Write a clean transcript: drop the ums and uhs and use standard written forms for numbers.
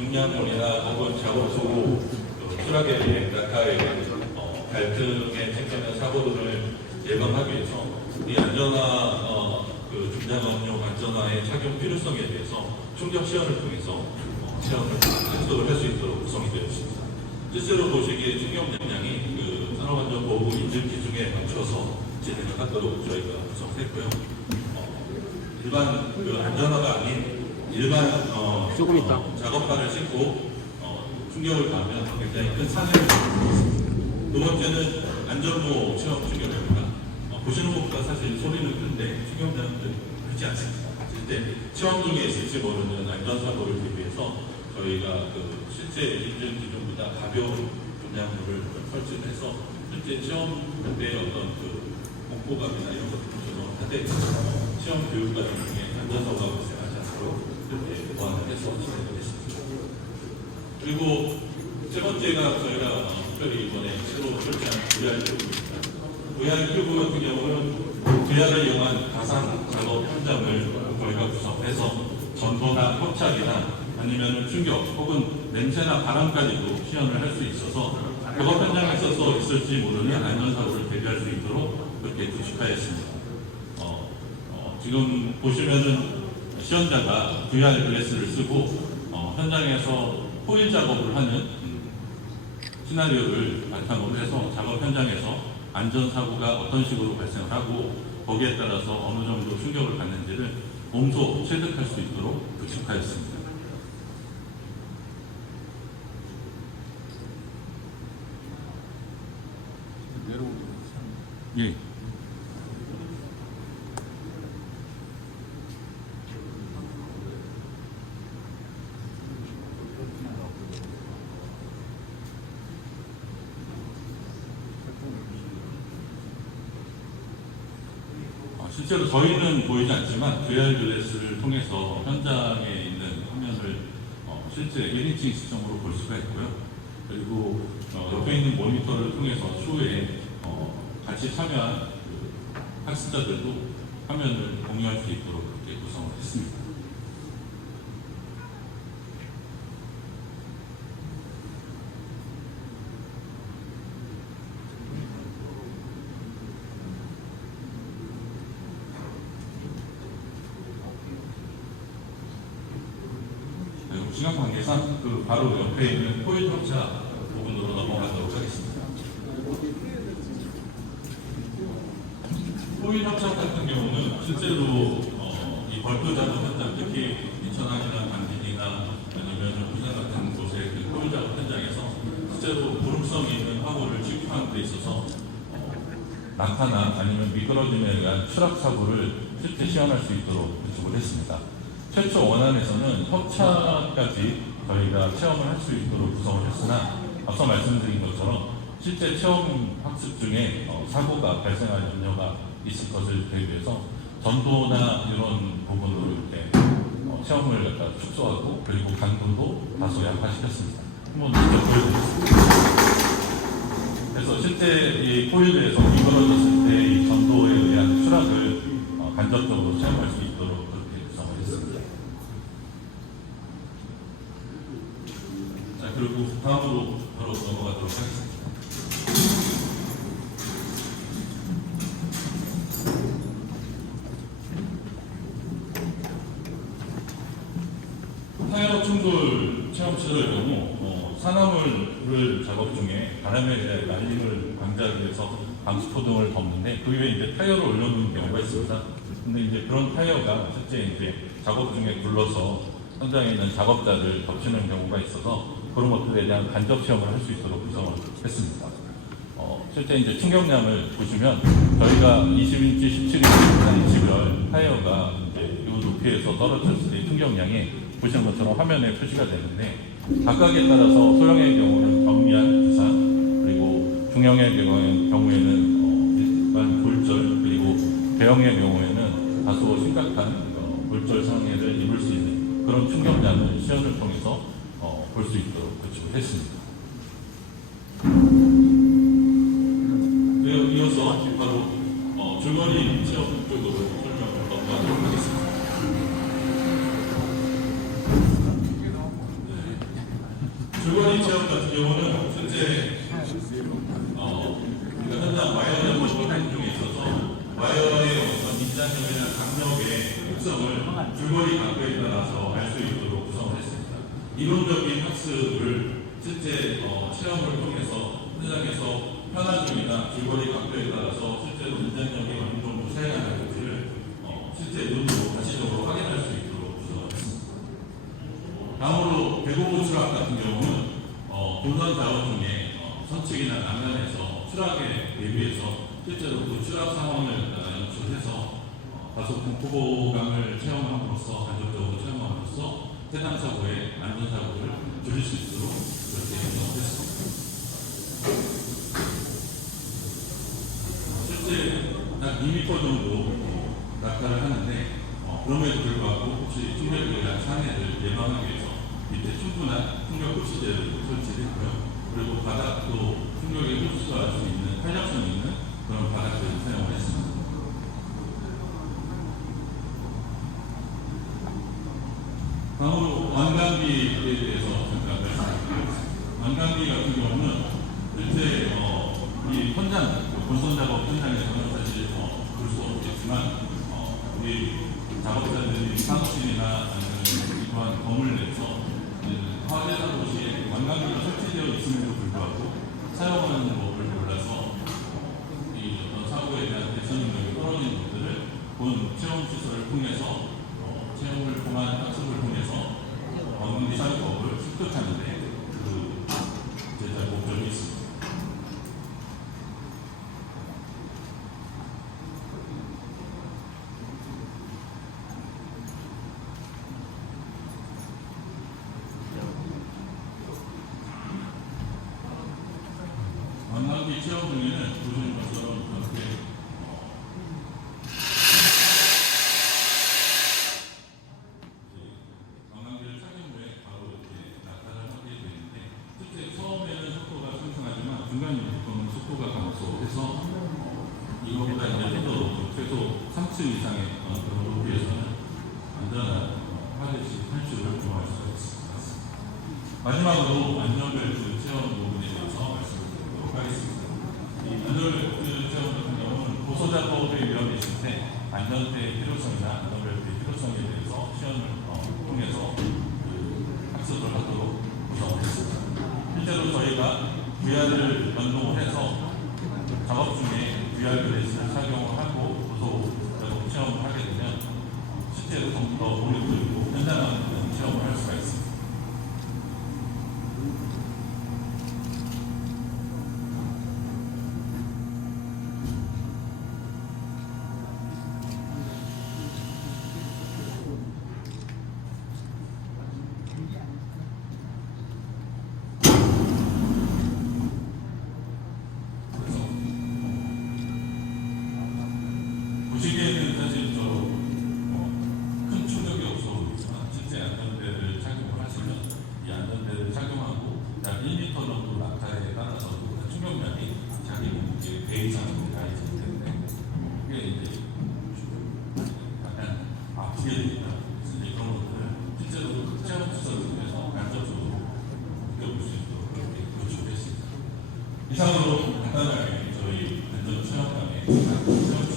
중량물이나 혹은 작업 소고, 수락에 대해 낙하에 대한 갈등에 생기는 사고들을 예방하기 위해서 이 안전화 중장업용 안전화의 착용 필요성에 대해서 충격 시연을 통해서 시험을 착석을 할 수 있도록 구성이 되어 있습니다. 실제로 보시기에 충격 역량이 산업안전보호부 인증 기준에 맞춰서 진행을 하도록 저희가 구성했고요. 일반 안전화가 아닌 일반 조금 있다. 작업화를 신고 충격을 가하면 굉장히 큰 상해를 입습니다. 두 번째는 안전모 체험 충격입니다. 보시는 것보다 사실 소리는 큰데 충격자는 크지 않습니다. 실제 체험 중에 있을지 모르는 안전사고를 대비해서 저희가 실제 인증 기준보다 가벼운 분량물을 설치를 해서 실제 체험 때 어떤 공포감이나 이런 것들을 조정하되 체험 교육 과정 중에 안전사고가 발생하지 않도록 이렇게 보완을 해서 진행을 했습니다. 그리고 세 번째가 저희가 특별히 이번에 새로 설치한 VR 큐브입니다. VR 큐브 같은 경우는 VR을 이용한 가상 작업 현장을 저희가 구성해서 전도나 협착이나 아니면 충격 혹은 냄새나 바람까지도 시연을 할 수 있어서 작업 현장에 있어서 있을지 모르는 안전사고를 대비할 수 있도록 그렇게 구축하였습니다. 지금 보시면은 시연자가 VR 글래스를 쓰고 현장에서 호일 작업을 하는 시나리오를 바탕으로 해서 작업 현장에서 안전사고가 어떤 식으로 발생을 하고 거기에 따라서 어느 정도 충격을 받는지를 몸소 체득할 수 있도록 구축하였습니다. 예. 실제로 저희는 보이지 않지만 VR 글래스를 통해서 현장에 있는 화면을 실제 1인칭 시점으로 볼 수가 있고요. 그리고 옆에 있는 모니터를 통해서 쇼에 같이 참여한 학습자들도 화면을 공유할 수 있도록 그렇게 구성을 했습니다. 시간 관계상 바로 옆에 있는 호일 협착 부분으로 넘어가도록 하겠습니다. 호일 협착 같은 경우는 실제로 이 벌크 작업 현장, 특히 인천항이나 반진이나 아니면 부산 같은 곳의 호일 작업 현장에서 실제로 부름성이 있는 화물을 취급하는 데 있어서 낙하나 아니면 미끄러짐에 의한 추락 사고를 실제 시연할 수 있도록 구축을 했습니다. 최초 원안에서는 협차까지 저희가 체험을 할 수 있도록 구성을 했으나 앞서 말씀드린 것처럼 실제 체험 학습 중에 사고가 발생할 염려가 있을 것을 대비해서 전도나 이런 부분으로 이렇게 체험을 축소하고 그리고 강도도 다소 약화시켰습니다. 한번 직접 보여드리겠습니다. 그래서 실제 이 코일에서 미끄러졌을 때 이 전도에 의한 추락을 간접적으로 체험할 수 있도록 그렇게 구성을 했습니다. 자, 그리고 다음으로 바로 넘어가도록 하겠습니다. 타이어 충돌 체험실의 경우 산화물을 작업 중에 바람에 대한 날림을 방지하기 위해서 방수포 등을 덮는데 그 위에 이제 타이어를 올려놓는 경우가 있습니다. 근데 이제 그런 타이어가 실제 이제 작업 중에 굴러서 현장에 있는 작업자를 덮치는 경우가 있어서 그런 것들에 대한 간접 체험을 할 수 있도록 구성을 했습니다. 실제 이제 충격량을 보시면 저희가 20인치, 17인치, 14인치별 타이어가 이제 이 높이에서 떨어졌을 때 충격량이 보시는 것처럼 화면에 표시가 되는데 각각에 따라서 소형의 경우는 경미한 부상, 그리고 중형의 경우에는 일반 골절, 그리고 대형의 경우에는 다소 심각한 골절 상해를 입을 수 있는 그런 충격량을 시연을 통해서 볼 수 있도록 구축을 했습니다. 이어서 바로 줄거리 체험 쪽으로 설명을 넘어가도록 하겠습니다. 줄거리 체험 같은 경우는 실제 우리가 현장 와이어 작업을 하는 중에 있어서 와이어의 어떤 민장력이나 강력의 특성을 줄거리 각도에 따라서 알 수 있도록 구성을 했습니다. 이론적인 학습을 실제 체험을 통해서 현장에서 현안중이나 줄거리 각도에 따라서 실제로 민장력이 어느 정도 차이가 나는지를 실제 눈으로 가시적으로 확인할 수 있도록 구성을 했습니다. 다음으로 배고프 추락 같은 경우는 본선 자원 중에 선측이나 난간에서 추락에 대비해서 실제로 그 추락 상황을 연출해서 다소 공포감을 체험함으로써 간접적으로 체험함으로써 해당 사고의 안전사고를 줄일 수 있도록 그렇게 구성했습니다. 실제 약 2m 정도 낙하를 하는데 그럼에도 불구하고 혹시 충격에 의한 상해를 예방하기 위해서 밑에 충분한 충격 흡수제를 설치했고요. 그리고 바닥도 충격에 흡수할 수 있는 탄력성 있는 그런 바닥들을 사용을 했습니다. 다음으로 완강기에 대해서 잠깐 말씀드리겠습니다. 완강기 같은 경우는 실제 이 현장, 본선 작업 현장에서는 사실 볼 수 없겠지만 우리 작업자들이 사무실이나 아니면 이러한 건물 내에서 화재사 도시에 완강기가 설치되어 있음에도 불구하고 사용하는 법을 몰라서 이 어떤 사고에 대한 대처 능력이 떨어지는 것들을 본 체험 시설을 통해서 체험을 통한 학습을 통해서 완강기 사용법을 습득하는데 그 제작 목적이 있습니다. 완강기 체험 중에는 보시는 것처럼 이렇게 완강기를 착용 후에 바로 이렇게 낙하를 하게 되는데 실제 처음에는 속도가 상승하지만 중간부터는 속도가 감소해서 이거보다 이제 좀 더 높은 최소 3층 이상의 그런 높이에서는 안전한 화재시 탈출을 도모할 수가 있습니다. 마지막으로 안전벨트 체험 부분에 대해서 말씀드리도록 하겠습니다. 이 안전벨트 체험 같은 경우는 고소작업의 위험이 있을 때 안전대의 필요성이나 안전벨트의 필요성에 대해서 시연을 통해서 학습을 하도록 구성을 했습니다. 실제로 저희가 VR을 연동을 해서 작업 중에 VR 글래스를 착용을 하고 고소 작업 체험을 하게 되면 실제로 좀 더 몰입도 현장감 있는 체험을 할 수가 있습니다. 보시기에는 사실 큰 충격이 없어 보이지만 실제 안전대를 착용을 하시면 이 안전대를 착용하고 약 1m 정도 낙하에 따라서 충격량이 자기 몸무게 배 이상으로 가해지기 때문에 그게 이제 약간 아프게 됩니다. 그래서 그런 것들을 실제로 체험 시설을 통해서 간접적으로 느껴볼 수 있도록 그렇게 구축했습니다. 이상으로 간단하게 저희 안전 체험관의 체험